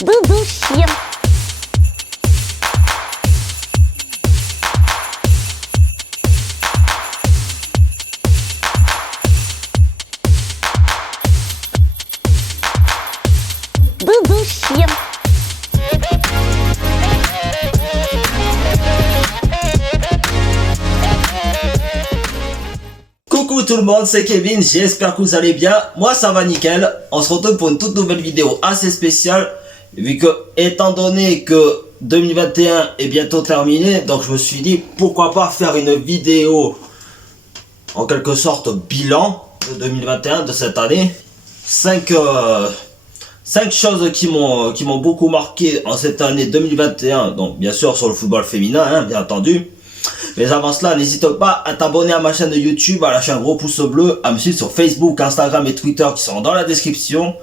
Doudou chien. Doudou chien. Coucou tout le monde, c'est Kevin, j'espère que vous allez bien. Moi ça va nickel. On se retrouve pour une toute nouvelle vidéo assez spéciale. Vu que, étant donné que 2021 est bientôt terminé, donc je me suis dit pourquoi pas faire une vidéo en quelque sorte bilan de 2021 de cette année. 5 choses qui m'ont beaucoup marqué en cette année 2021. Donc bien sûr sur le football féminin, hein, bien entendu. Mais avant cela, n'hésite pas à t'abonner à ma chaîne de YouTube, à lâcher un gros pouce bleu, à me suivre sur Facebook, Instagram et Twitter qui seront dans la description,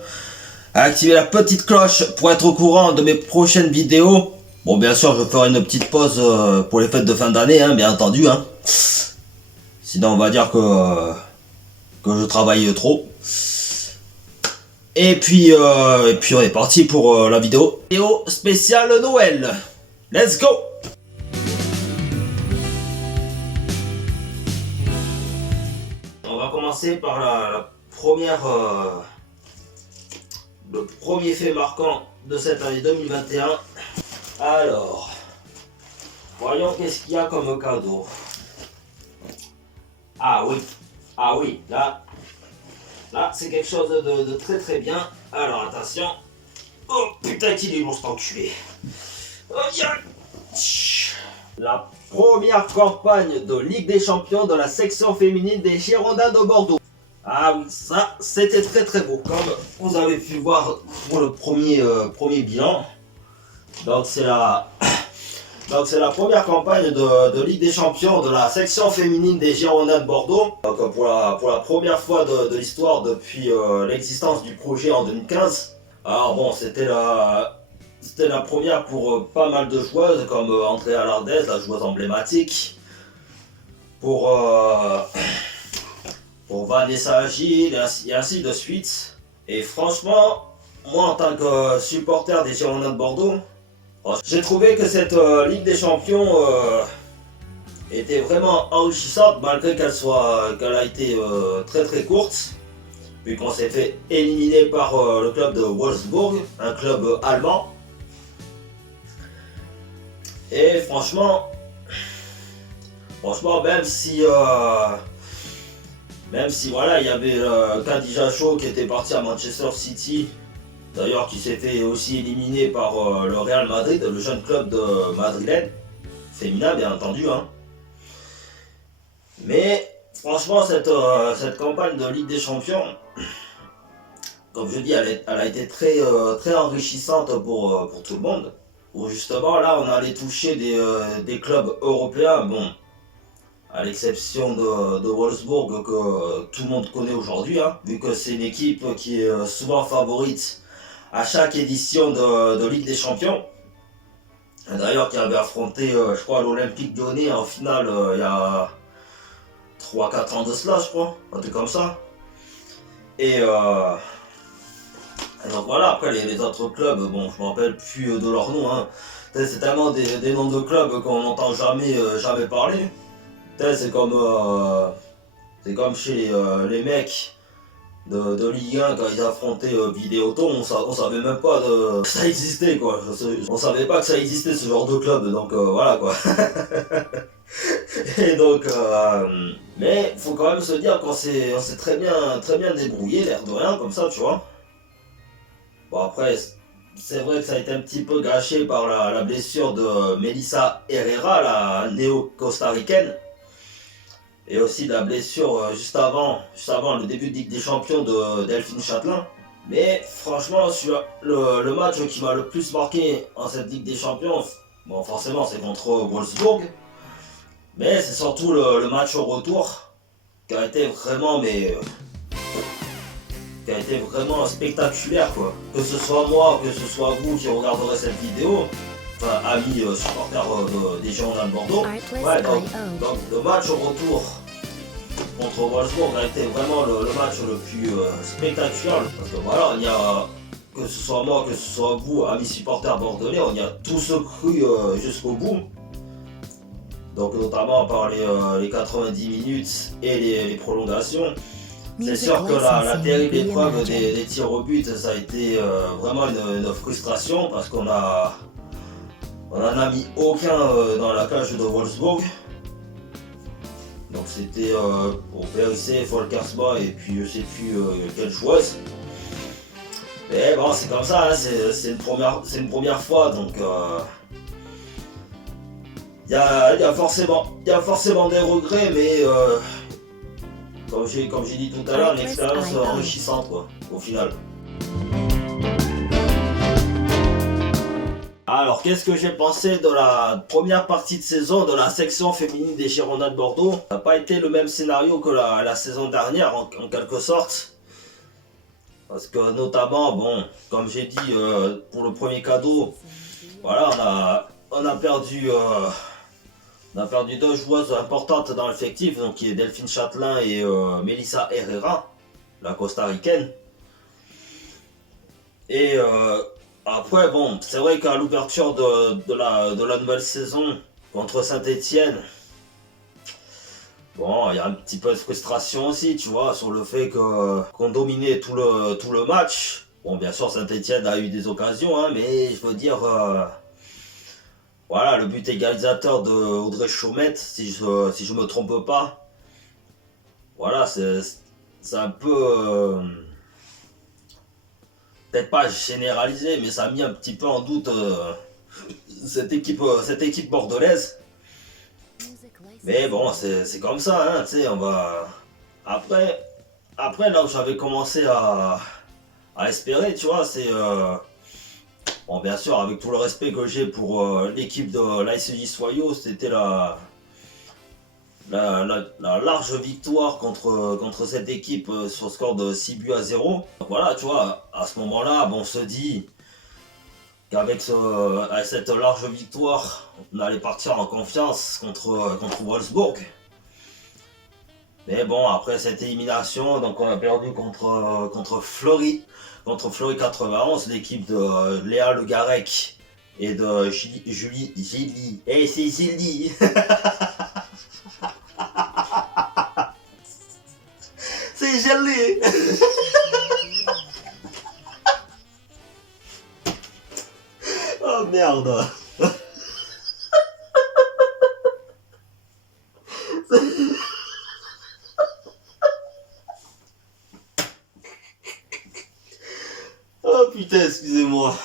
à activer la petite cloche pour être au courant de mes prochaines vidéos. Bon, bien sûr, je ferai une petite pause pour les fêtes de fin d'année, hein, bien entendu. Hein. Sinon, on va dire que je travaille trop. Et puis on est parti pour la vidéo spéciale Noël. Let's go! On va commencer par la première, le premier fait marquant de cette année 2021. Alors, voyons qu'est-ce qu'il y a comme cadeau. Ah oui, là c'est quelque chose de très très bien. Alors attention. Oh putain qu'il est lourd cet enculé. Oh, yeah. La première campagne de Ligue des Champions de la section féminine des Girondins de Bordeaux. Ah oui, ça c'était très très beau, comme vous avez pu voir pour le premier bilan. Donc c'est la première campagne de Ligue des Champions de la section féminine des Girondins de Bordeaux. Donc pour la première fois de l'histoire depuis l'existence du projet en 2015. Alors bon, c'était la première pour pas mal de joueuses comme Andrea Lardez, la joueuse emblématique, pour Vanessa Agile et ainsi de suite. Et franchement, moi en tant que supporter des Girondins de Bordeaux, j'ai trouvé que cette Ligue des Champions était vraiment enrichissante malgré qu'elle a été très très courte, vu qu'on s'est fait éliminer par le club de Wolfsburg, un club allemand. Et franchement, même si voilà, il y avait Khadija Shaw qui était parti à Manchester City, d'ailleurs qui s'est fait aussi éliminer par le Real Madrid, le jeune club de madrilène, féminin bien entendu. Hein. Mais franchement, cette campagne de Ligue des Champions, comme je dis, elle a été très enrichissante pour tout le monde. Où justement là on allait toucher des clubs européens, bon, à l'exception de Wolfsburg que tout le monde connaît aujourd'hui, hein, vu que c'est une équipe qui est souvent favorite à chaque édition de Ligue des Champions. D'ailleurs qui avait affronté, je crois, l'Olympique Lyonnais en finale il y a 3-4 ans de cela, je crois, un truc comme ça. Et donc voilà, après les autres clubs, bon, je me rappelle plus de leur nom, hein. C'est tellement des noms de clubs qu'on n'entend jamais parler. C'est comme chez les mecs de Ligue 1 quand ils affrontaient Vidéoton, on savait même pas que ça existait quoi. On savait pas que ça existait ce genre de club, donc voilà quoi. Et donc, mais faut quand même se dire qu'on s'est très bien débrouillé, l'air de rien, comme ça, tu vois. Bon après, c'est vrai que ça a été un petit peu gâché par la blessure de Melissa Herrera, la néo-costaricaine. Et aussi la blessure juste avant le début de Ligue des Champions de Delphine Châtelain. Mais franchement, le match qui m'a le plus marqué en cette Ligue des Champions, bon forcément c'est contre Wolfsburg. Mais c'est surtout le match au retour qui a été vraiment spectaculaire quoi. Que ce soit moi, que ce soit vous qui regarderez cette vidéo, enfin amis supporters des Girondins de Bordeaux. Ouais, donc le match au retour contre Wolfsburg a été vraiment le match le plus spectaculaire. Parce que voilà, que ce soit moi, que ce soit vous, amis supporters bordelais, on y a tous cru jusqu'au bout. Donc notamment par les 90 minutes et les prolongations. C'est sûr que la terrible épreuve des tirs au but, ça a été vraiment une frustration parce qu'on n'en a mis aucun dans la cage de Wolfsburg. Donc c'était pour PRC, Volkersma et puis je sais plus quelle chose. Mais bon, c'est comme ça, hein, c'est une première fois, donc il y a forcément des regrets, mais comme j'ai dit tout à l'heure, une expérience enrichissante quoi, au final. Alors, qu'est-ce que j'ai pensé de la première partie de saison de la section féminine des Girondins de Bordeaux? Ça n'a pas été le même scénario que la saison dernière, en quelque sorte. Parce que notamment, bon, comme j'ai dit, pour le premier cadeau, voilà, on a perdu deux joueuses importantes dans l'effectif, donc qui est Delphine Châtelain et Melissa Herrera, la costaricaine. Et après, bon, c'est vrai qu'à l'ouverture de la nouvelle saison contre Saint-Etienne, bon, il y a un petit peu de frustration aussi, tu vois, sur le fait qu'on dominait tout le match. Bon, bien sûr, Saint-Etienne a eu des occasions, hein, mais je veux dire, voilà, le but égalisateur de Audrey Chaumette, si je me trompe pas, voilà, c'est un peu, peut-être pas généralisé, mais ça a mis un petit peu en doute cette équipe bordelaise. Mais bon, c'est comme ça, hein, tu sais, on va... Après, là où j'avais commencé à espérer, tu vois, c'est... Bon, bien sûr, avec tout le respect que j'ai pour l'équipe de l'ASJ Soyaux, c'était la large victoire contre cette équipe sur score de 6 buts à 0. Donc voilà, tu vois, à ce moment-là, bon, on se dit qu'avec cette large victoire, on allait partir en confiance contre Wolfsburg. Mais bon, après cette élimination, donc on a perdu contre Fleury 91, l'équipe de Léa Le Garec et de Gilly. Eh, c'est Gilly. C'est gelé. Oh merde. Oh putain, excusez-moi.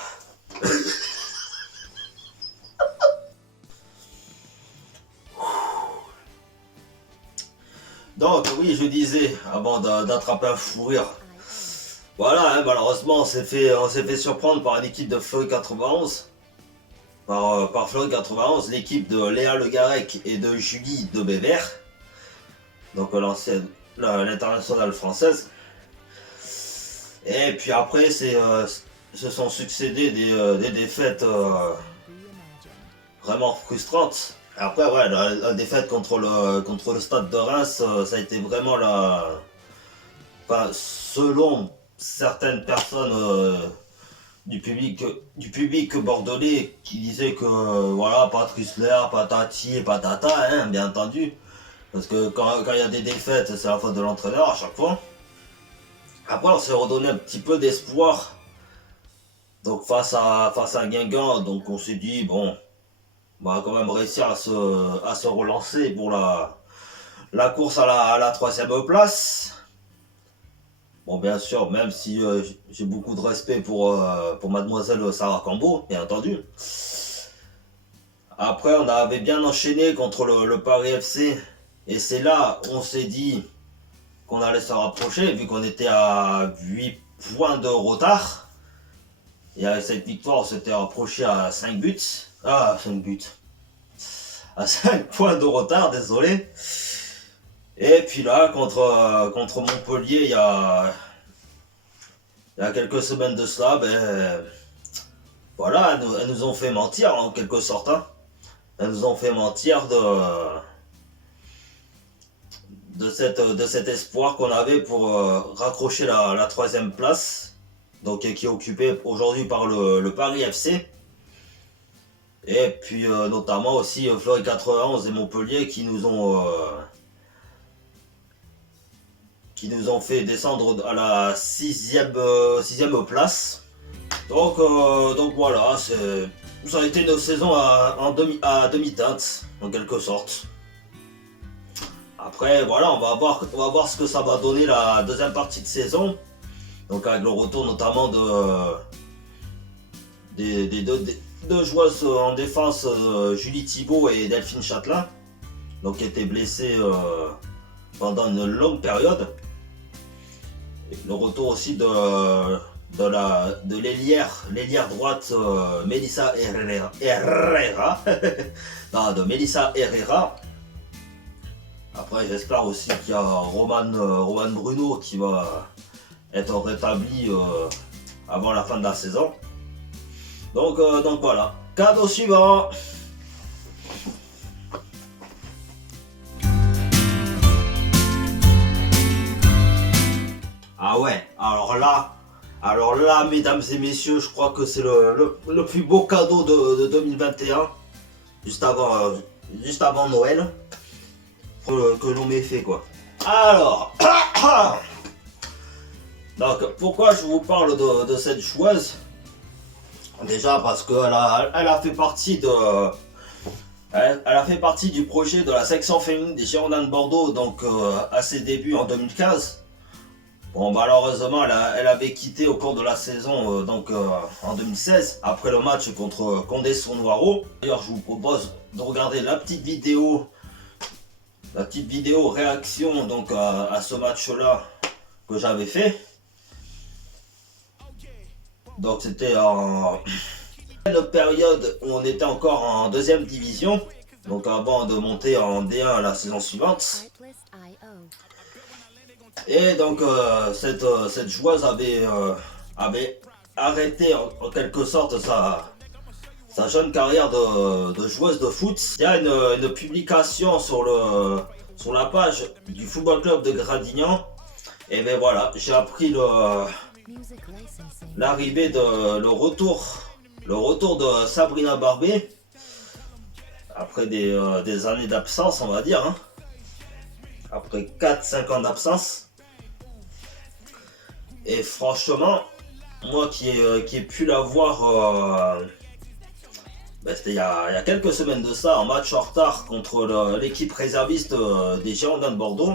Donc oui, je disais, avant d'attraper un fou rire, voilà, hein, malheureusement on s'est fait surprendre par une équipe de Fleury 91. Par Fleury 91, l'équipe de Léa Le Garec et de Julie de Bévert, donc l'internationale française. Et puis après, se sont succédé des défaites vraiment frustrantes. Et après, ouais, la défaite contre le Stade de Reims, ça a été vraiment enfin, selon certaines personnes du public bordelais qui disaient que voilà, Patrice Lair, patati et patata, hein, bien entendu. Parce que quand il y a des défaites, c'est la faute de l'entraîneur à chaque fois. Après, on s'est redonné un petit peu d'espoir. Donc face à Guingamp, donc on s'est dit bon, on va quand même réussir à se relancer pour la course à la 3e place. Bon, bien sûr, même si j'ai beaucoup de respect pour mademoiselle Sarah Cambo, bien entendu. Après, on avait bien enchaîné contre le Paris FC. Et c'est là où on s'est dit qu'on allait se rapprocher, vu qu'on était à 8 points de retard. Et avec cette victoire, on s'était rapproché à 5 buts. Ah, 5 buts. À 5 points de retard, désolé. Et puis là, contre Montpellier, il y a quelques semaines de cela, ben voilà, elles nous ont fait mentir en quelque sorte. Hein. Elles nous ont fait mentir de cet espoir qu'on avait pour raccrocher la 3e place. donc qui est occupé aujourd'hui par le Paris FC. Et puis notamment aussi Fleury 91 et Montpellier qui nous ont fait descendre à la sixième place. Donc voilà, ça a été une saison à demi-teinte, en quelque sorte. Après, voilà, on va voir ce que ça va donner la deuxième partie de saison. Donc avec le retour notamment des deux joueuses en défense, Julie Thibault et Delphine Châtelain, donc qui étaient blessées pendant une longue période. Et le retour aussi de l'ailière droite Melissa Herrera. Non, de Melissa Herrera. Après, j'espère aussi qu'il y a Roman Bruno qui va être rétabli avant la fin de la saison. Donc voilà. Cadeau suivant. Ah ouais, alors là, mesdames et messieurs, je crois que c'est le plus beau cadeau de 2021, juste avant Noël, que l'on m'ait fait quoi. Alors, donc pourquoi je vous parle de cette joueuse? Déjà parce qu'elle a fait partie elle a fait partie du projet de la section féminine des Girondins de Bordeaux, donc à ses débuts en 2015. Bon, malheureusement, elle avait quitté au cours de la saison en 2016, après le match contre Condé-sur-Noireau. D'ailleurs, je vous propose de regarder la petite vidéo réaction donc à ce match-là que j'avais fait. Donc c'était en une période où on était encore en deuxième division, donc avant de monter en D1 la saison suivante. Et donc cette joueuse avait arrêté en quelque sorte sa jeune carrière de joueuse de foot. Il y a une publication sur la page du football club de Gradignan. Et ben voilà, j'ai appris le retour de Sabrina Barbet après des années d'absence, on va dire, hein. Après 4-5 ans d'absence. Et franchement, moi qui ai pu la voir, c'était il y a quelques semaines de ça, en match en retard contre l'équipe réserviste des Girondins de Bordeaux.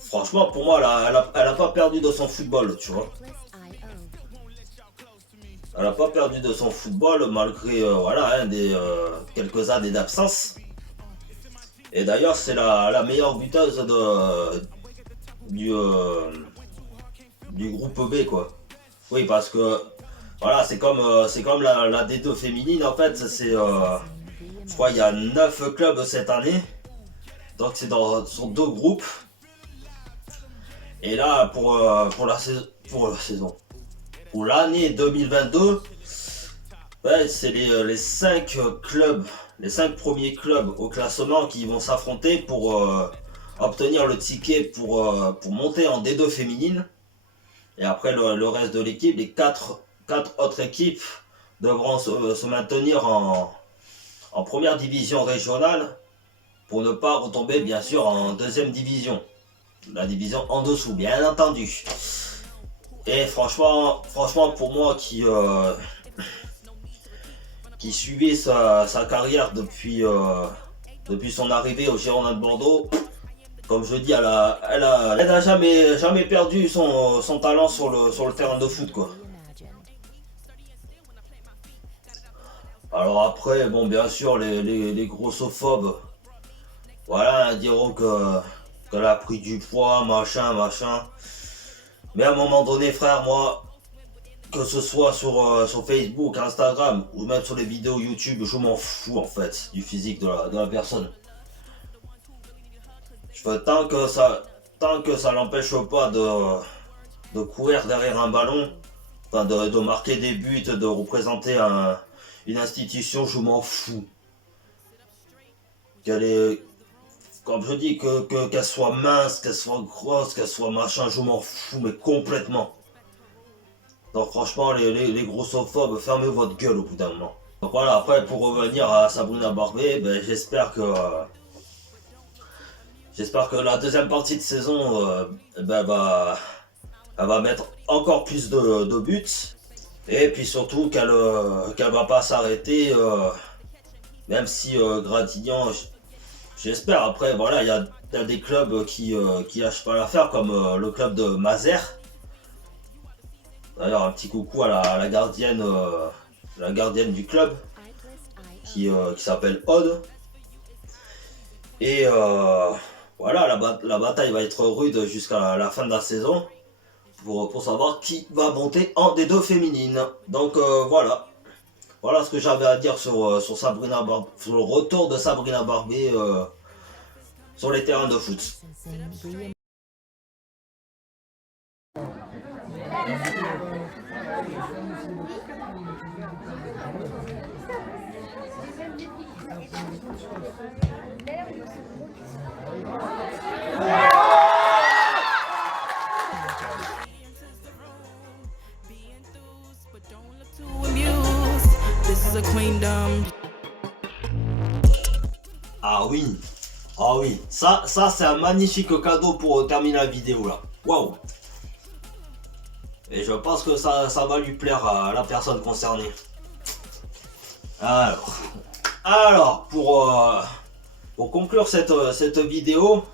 Franchement, pour moi, elle a pas perdu de son football, tu vois. Elle n'a pas perdu de son football malgré quelques années d'absence. Et d'ailleurs, c'est la meilleure buteuse du groupe B, quoi. Oui, parce que voilà, c'est comme la D2 féminine en fait. Je crois il y a 9 clubs cette année. Donc c'est sur 2 groupes. Et là, pour l'année 2022, ouais, c'est les 5 clubs, les 5 premiers clubs au classement qui vont s'affronter pour obtenir le ticket pour monter en D2 féminine. Et après le reste de l'équipe, les 4 autres équipes devront se maintenir en première division régionale pour ne pas retomber bien sûr en deuxième division. La division en dessous, bien entendu. Et franchement pour moi qui suivait sa carrière depuis son arrivée au Girondins de Bordeaux, comme je dis, elle a jamais perdu son talent sur le terrain de foot, quoi. Alors après, bon, bien sûr, les grossophobes, voilà, diront qu'elle a pris du poids, machin. Mais à un moment donné, frère, moi, que ce soit sur Facebook, Instagram, ou même sur les vidéos YouTube, je m'en fous, en fait, du physique de la personne. Tant que ça l'empêche pas de courir derrière un ballon, enfin de marquer des buts, de représenter une institution, je m'en fous. Comme je dis, qu'elle soit mince, qu'elle soit grosse, qu'elle soit machin, je m'en fous, mais complètement. Donc franchement, les grossophobes, fermez votre gueule au bout d'un moment. Donc voilà, après pour revenir à Sabrina Barbé, ben, j'espère que la deuxième partie de saison ben, elle va mettre encore plus de buts. Et puis surtout qu'elle va pas s'arrêter, même si Gradignan, j'espère. Après voilà, y a des clubs qui lâchent pas l'affaire, comme le club de Mazères. D'ailleurs, un petit coucou à la gardienne du club qui s'appelle Aude. Et voilà, la bataille va être rude jusqu'à la fin de la saison pour savoir qui va monter en D2 féminine. Donc voilà. Voilà ce que j'avais à dire sur sur le retour de Sabrina Barbé sur les terrains de foot. Ah oui, ça c'est un magnifique cadeau pour terminer la vidéo là. Waouh! Et je pense que ça va lui plaire à la personne concernée. Alors pour conclure cette vidéo,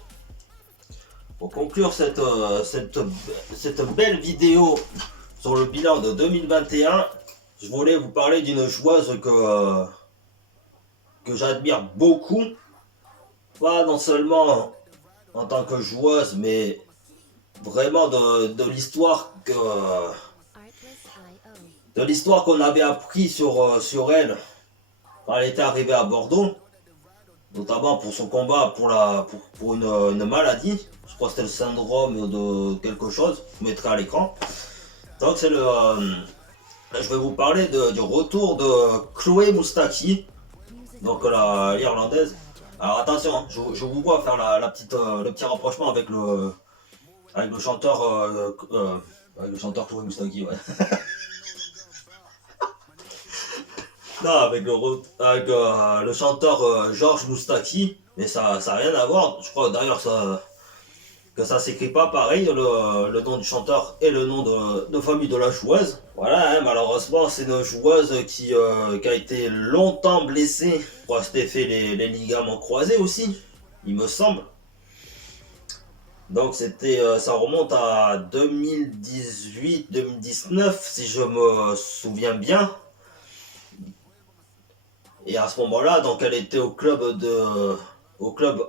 cette belle vidéo sur le bilan de 2021, je voulais vous parler d'une joueuse que j'admire beaucoup. Pas non seulement en tant que joueuse, mais vraiment de l'histoire qu'on avait appris sur elle quand elle était arrivée à Bordeaux, notamment pour son combat pour une maladie. Je crois que c'était le syndrome de quelque chose. Je vous mettrai à l'écran. Donc je vais vous parler du retour de Chloé Moustaki, donc l'Irlandaise. Alors attention, je vous vois faire le petit rapprochement avec le chanteur Chloé Moustaki, ouais. Non, avec le chanteur Georges Moustaki, mais ça n'a rien à voir. Je crois d'ailleurs que ça s'écrit pas pareil, le nom du chanteur et le nom de famille de la joueuse. Voilà, hein, malheureusement, c'est une joueuse qui a été longtemps blessée. Je crois que c'était fait les ligaments croisés aussi, il me semble. Donc ça remonte à 2018-2019, si je me souviens bien. Et à ce moment-là, donc elle était au club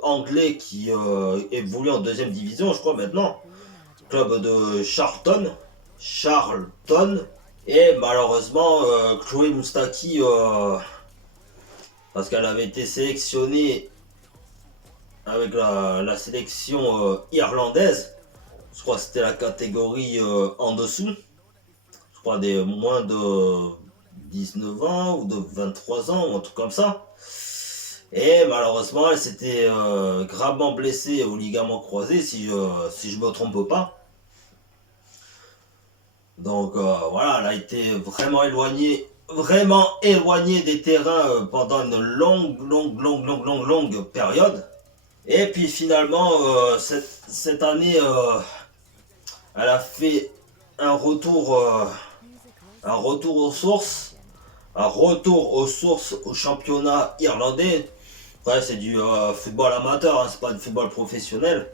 anglais qui évolue en deuxième division, je crois maintenant, club de Charlton. Et malheureusement, Chloé Moustaki, parce qu'elle avait été sélectionnée avec la sélection irlandaise, je crois que c'était la catégorie en dessous, je crois des moins de 19 ans ou de 23 ans ou un truc comme ça. Et malheureusement, elle s'était gravement blessée au ligament croisé, si je me trompe pas. Donc voilà, elle a été vraiment éloignée des terrains pendant une longue période. Et puis finalement, cette année, elle a fait un retour aux sources, au championnat irlandais. Ouais, c'est du football amateur, hein, c'est pas du football professionnel.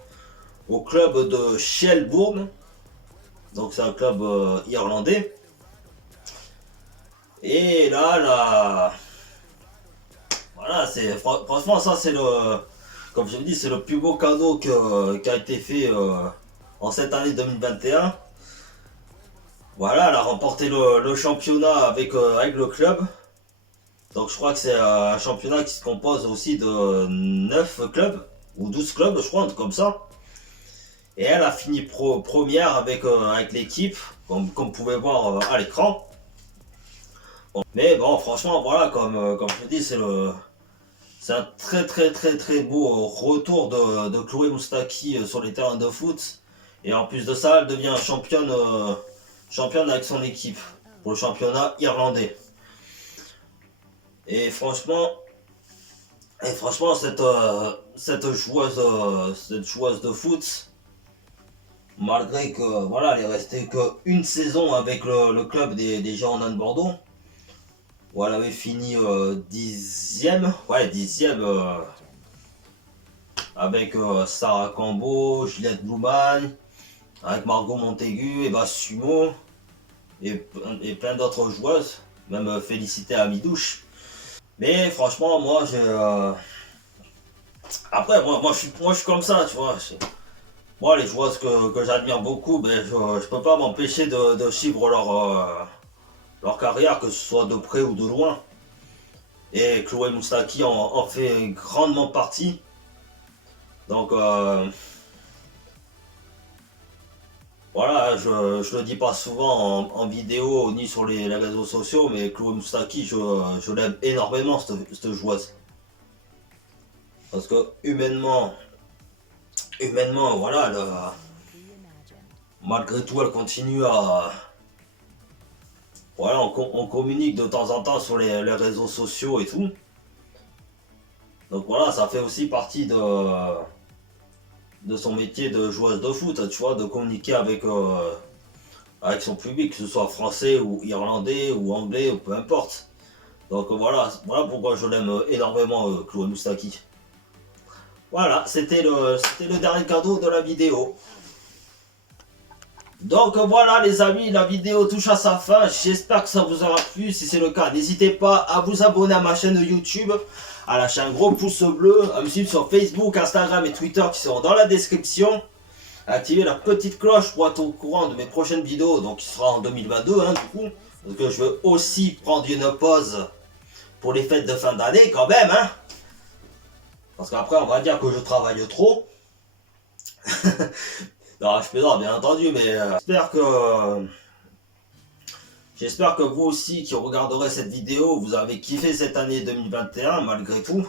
Au club de Shelbourne, donc c'est un club irlandais. Et là, voilà, franchement ça c'est comme je vous dis, c'est le plus beau cadeau qui a été fait en cette année 2021. Voilà, elle a remporté le championnat avec le club. Donc je crois que c'est un championnat qui se compose aussi de 9 clubs, ou 12 clubs, je crois, un truc comme ça. Et elle a fini première avec l'équipe, comme vous pouvez voir à l'écran. Bon, mais bon, franchement, voilà, comme je vous dis, c'est un très beau retour de Chloé Moustaki sur les terrains de foot. Et en plus de ça, elle devient championne avec son équipe pour le championnat irlandais. Et franchement, cette joueuse de foot, malgré que voilà, elle est restée qu'une saison avec le club des Girondins de Bordeaux, où elle avait fini 10e, avec Sarah Cambo, Juliette Bloumagne, avec Margot Montaigu, Eva Sumo et plein d'autres joueuses, même Félicité Amidouche. Mais franchement, moi, après, moi, je suis comme ça, tu vois. Moi, les joueuses que j'admire beaucoup, ben, je peux pas m'empêcher de suivre leur carrière, que ce soit de près ou de loin. Et Chloé Moustaki en fait grandement partie. Donc, voilà, je le dis pas souvent en vidéo ni sur les réseaux sociaux, mais Chloé Moustaki, je l'aime énormément, cette joueuse. Parce que humainement, voilà, malgré tout, elle continue à... Voilà, on communique de temps en temps sur les réseaux sociaux et tout. Donc voilà, ça fait aussi partie de son métier de joueuse de foot, tu vois, de communiquer avec son public, que ce soit français ou irlandais ou anglais, ou peu importe. Donc voilà pourquoi je l'aime énormément, Chloé Moustaki. Voilà, c'était le dernier cadeau de la vidéo. Donc voilà les amis, la vidéo touche à sa fin, j'espère que ça vous aura plu. Si c'est le cas, n'hésitez pas à vous abonner à ma chaîne YouTube, à lâcher un gros pouce bleu, à me suivre sur Facebook, Instagram et Twitter qui seront dans la description, à activer la petite cloche pour être au courant de mes prochaines vidéos, donc qui sera en 2022 hein, du coup, parce que je veux aussi prendre une pause pour les fêtes de fin d'année quand même hein, parce qu'après on va dire que je travaille trop. Non, je plaisante bien entendu, mais j'espère que vous aussi qui regarderez cette vidéo, vous avez kiffé cette année 2021 malgré tout.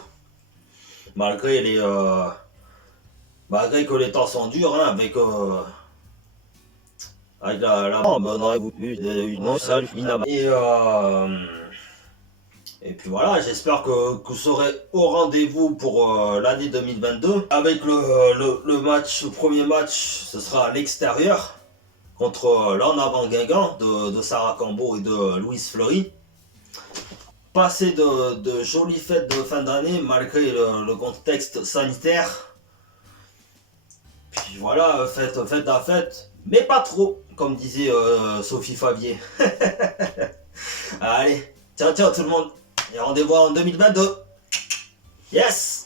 Malgré que les temps sont durs, hein, avec et puis voilà, j'espère que vous serez au rendez-vous pour l'année 2022. Avec le premier match, ce sera à l'extérieur contre l'En Avant Guingamp de Sarah Cambo et de Louise Fleury. Passez de jolies fêtes de fin d'année malgré le contexte sanitaire. Puis voilà, faites la fête, mais pas trop, comme disait Sophie Favier. Allez, ciao tout le monde, et rendez-vous en 2022. Yes!